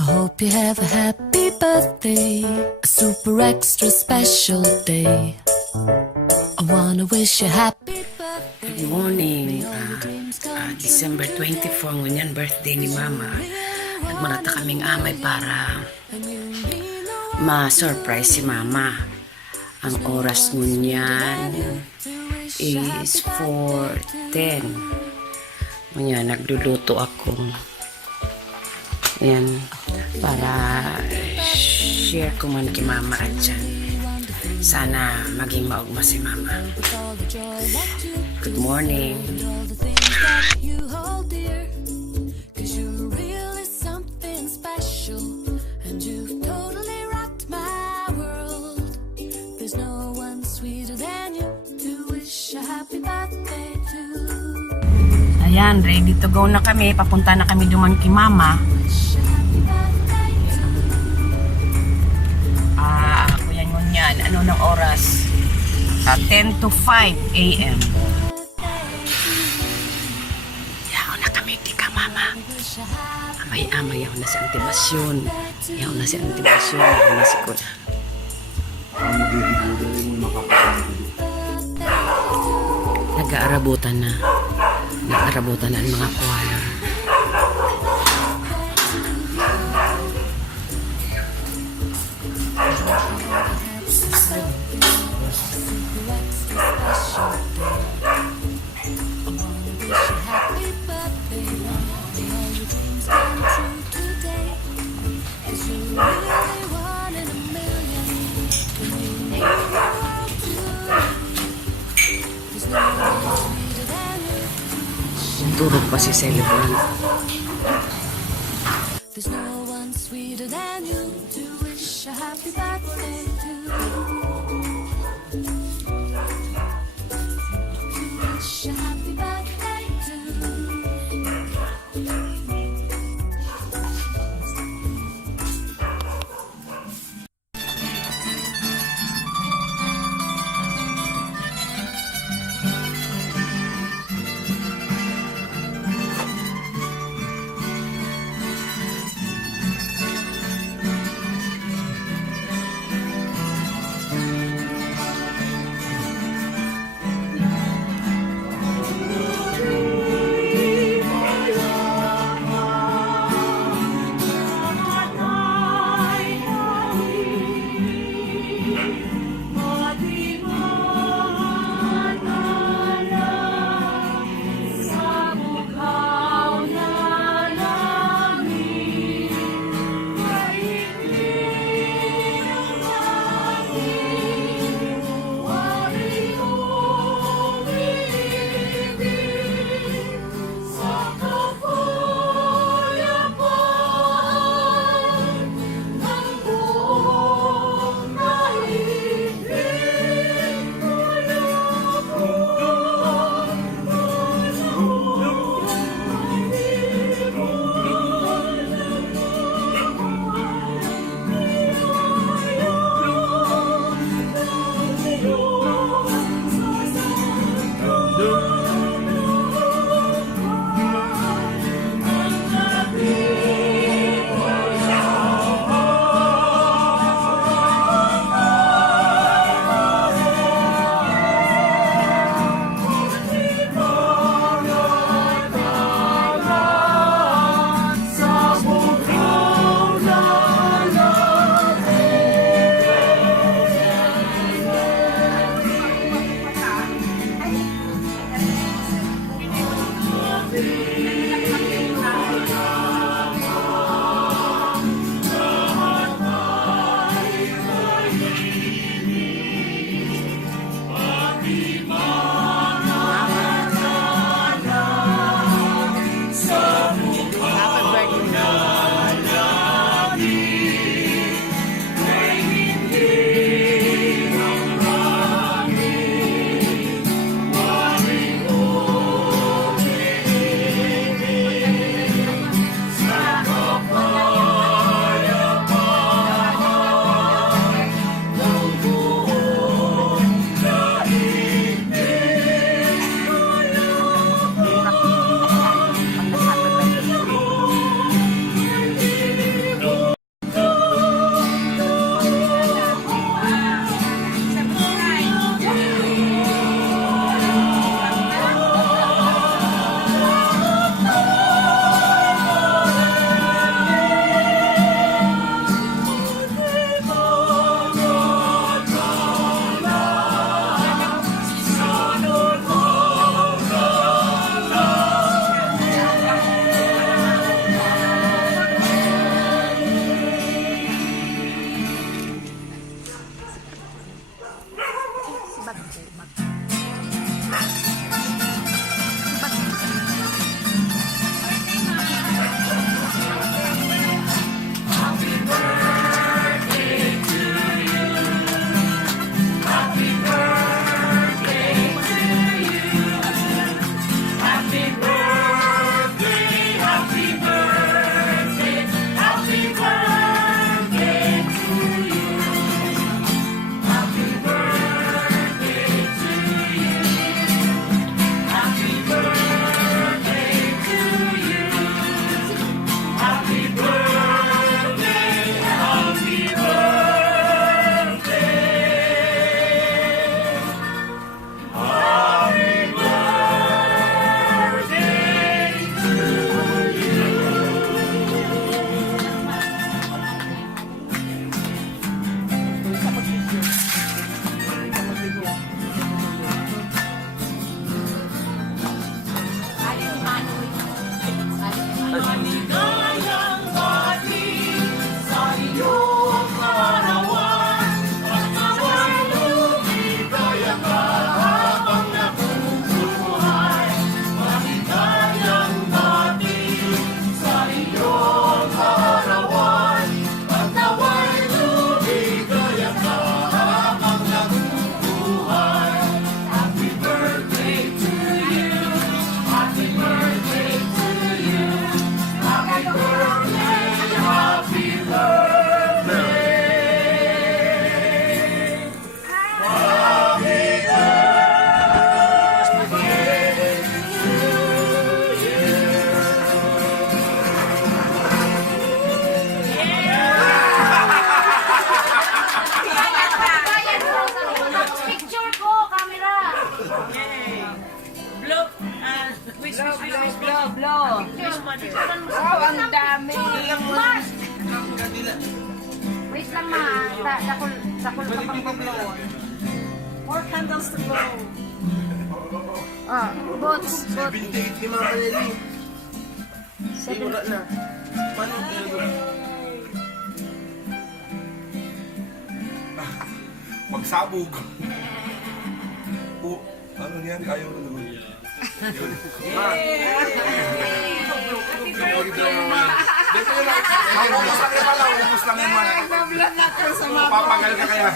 I hope you have a happy birthday, a super extra special day. I wanna wish you happy birthday. Good morning. December 24 ngunyan birthday ni Mama. Nagmarata kaming amay para ma-surprise si Mama. Ang oras ngunyan is 4:10. Ngunyan, nagluluto ako. Yan, para share ko man kay Mama at dyan. Sana maging maugma si Mama. Good morning. Ayan, ready to go na kami. Papunta na kami duman kay Mama. Kuya ngunyan, ano ng oras? 10 to 5 a.m. Yaw na kami, di ka Mama. Amay-amay, yaw na si antibasyon. Yaw na si antibasyon. Yaw na si Kuya. Nag-aarabutan na. Nag-aarabutan na ang mga choir. Turog pa si celebrant. There's no one sweeter than you to wish a happy birthday to. To wish a happy birthday to. Maligayang bati sa iyong kaarawan at nawa'y lumigaya ka habang nabubuhay. Maligayang bati sa iyong kaarawan at nawa'y lumigaya ka habang nabubuhay. Happy birthday to you. Happy birthday to you. Happy birthday. Happy birthday. Picture ko, camera. Blow. Wow, ang dami. Wait lang ma. Dakol ka pang blow. More candles to blow. Ah, bots. 78 ni Mama Lely. Wala na. Paano Magsabog. Ano nangyari? Ayaw na naman. Dito yun lang. Ubus lang yung pala. Ubus lang yung mana. Papagal ka kaya.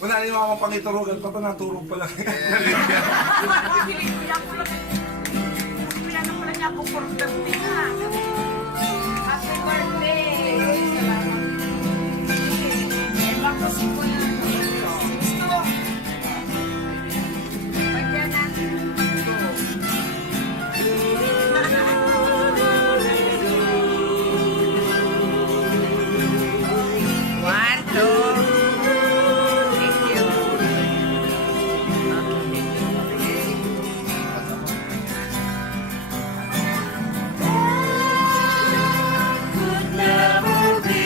Wala rin mga pangiturugan. Papa naturog pa lang. Pinanong pala niya ako for birthday na. Happy birthday. Salamat. Bakos ko na. Gusto. Pagyan natin. One, two. Thank you. could never be.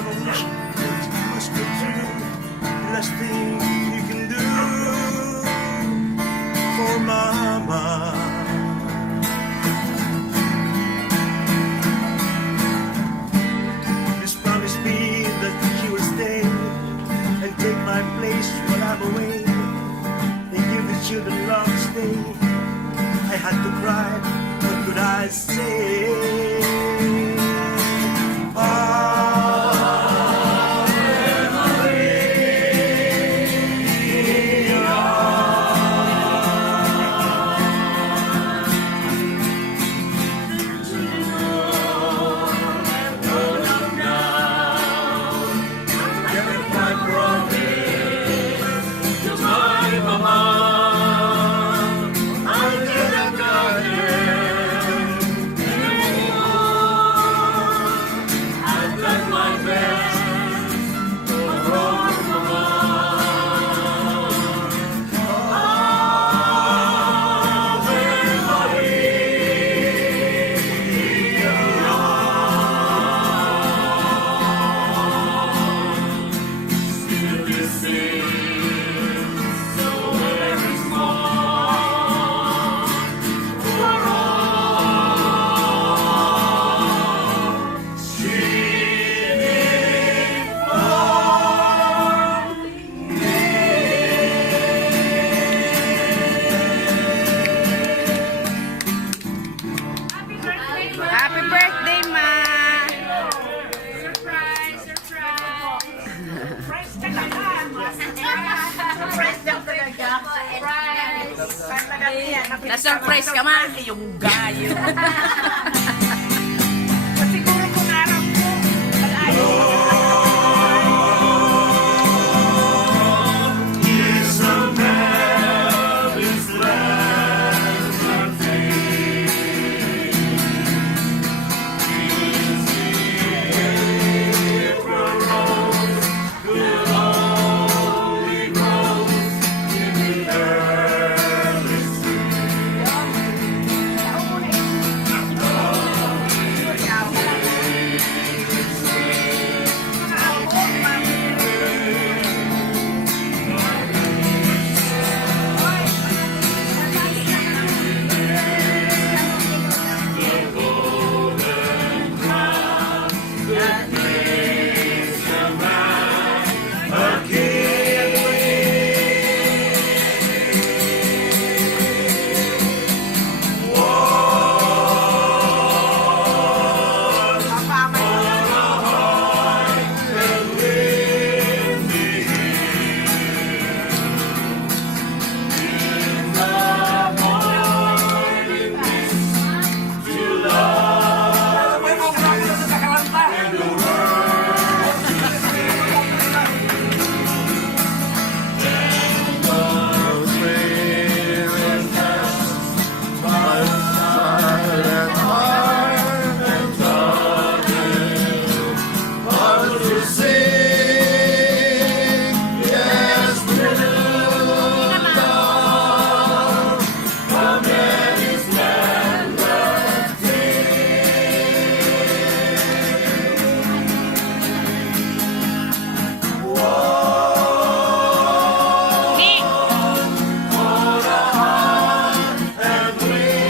have a wish that you must come true. Last thing you can do for mama. Just promise me that you will stay and take my place while I'm away and give the children love to stay. I had to cry, what could I say? Happy birthday, ma! Surprise! Surprise talaga! Surprise daw talaga! Surprise! Na-surprise ka, ma! Yung gayo. Siguro kung aram ko, malayo. Yes, a man is land and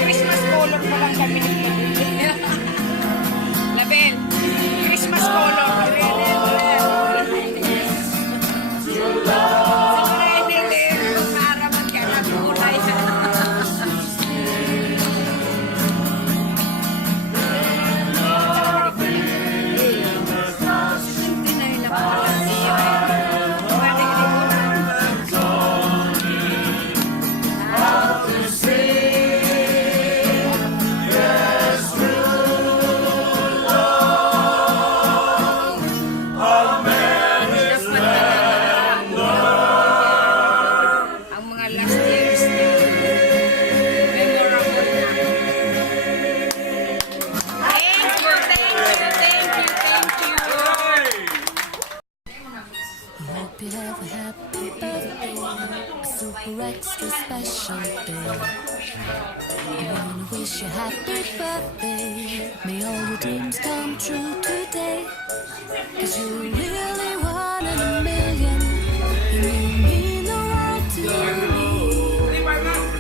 Christmas color pa lang kami ng Label. Label, Christmas color. Haraman ka na kulay. Hindi na yun napapalang niyo. Pwede ka ang mga last years niya. Memorable na. Thank you. Hope you have a happy birthday, a super extra special day. I wanna wish you happy birthday. May all your dreams come true today. 'Cause you really one in a million, and you mean the world to me.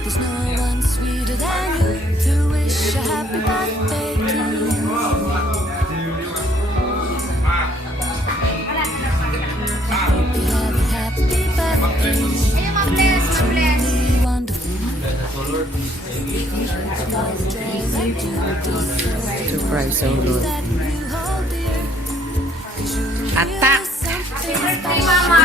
There's no one sweeter than you to wish a happy birthday to. Hope you have a happy birthday. Ayun, ma-bless, ma-bless. Really wonderful. Surprise, so good. That you hold dear. 'Cause you Attack! something Hey, special. Mama.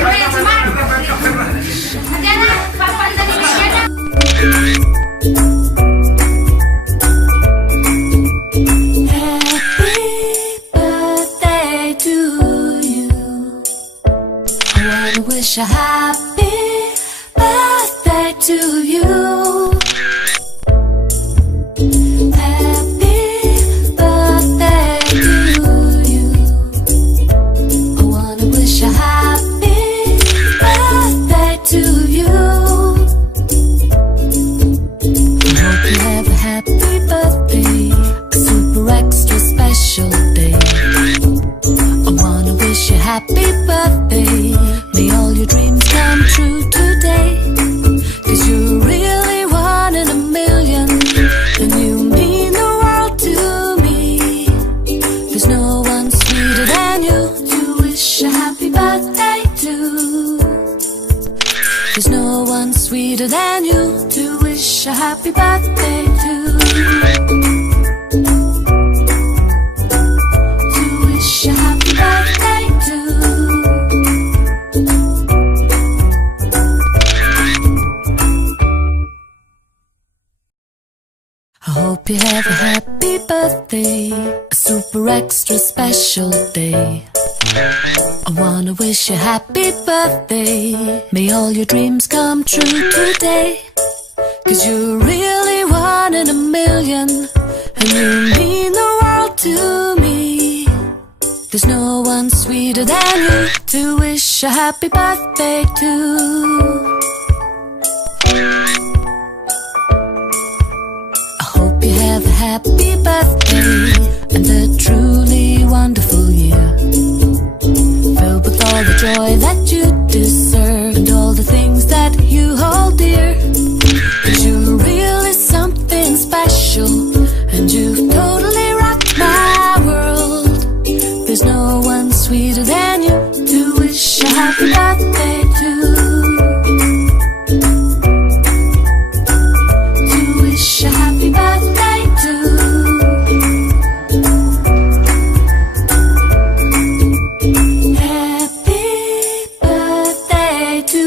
Bless, ma. Ayan na, papandali ka yan na. Happy birthday to you. I wanna wish a happy birthday to you. Happy birthday to you. I wanna wish a happy birthday to you. I hope you have a happy birthday, a super extra special day. I wanna wish you happy birthday. May all your dreams come true today. 'Cause you're really one in a million, and you mean the world to me. There's no one sweeter than you to wish a happy birthday to. There's no one sweeter than you to wish a happy birthday to. To wish a happy birthday to. I hope you have a happy birthday, a super extra special day. I wanna wish you happy birthday. May all your dreams come true today. 'Cause you're really one in a million, and you mean the world to me. There's no one sweeter than you to wish a happy birthday to. I hope you have a happy birthday and a truly wonderful year, filled with all the joy that you deserve and all the things that you hold dear. 'Cause you're really something special, and you've totally rocked my world. There's no one sweeter than you to wish a happy birthday to. To wish a happy birthday to. Happy birthday to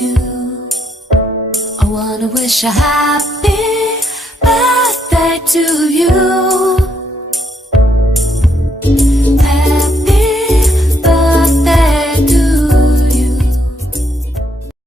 you. I wanna wish a happy birthday to you.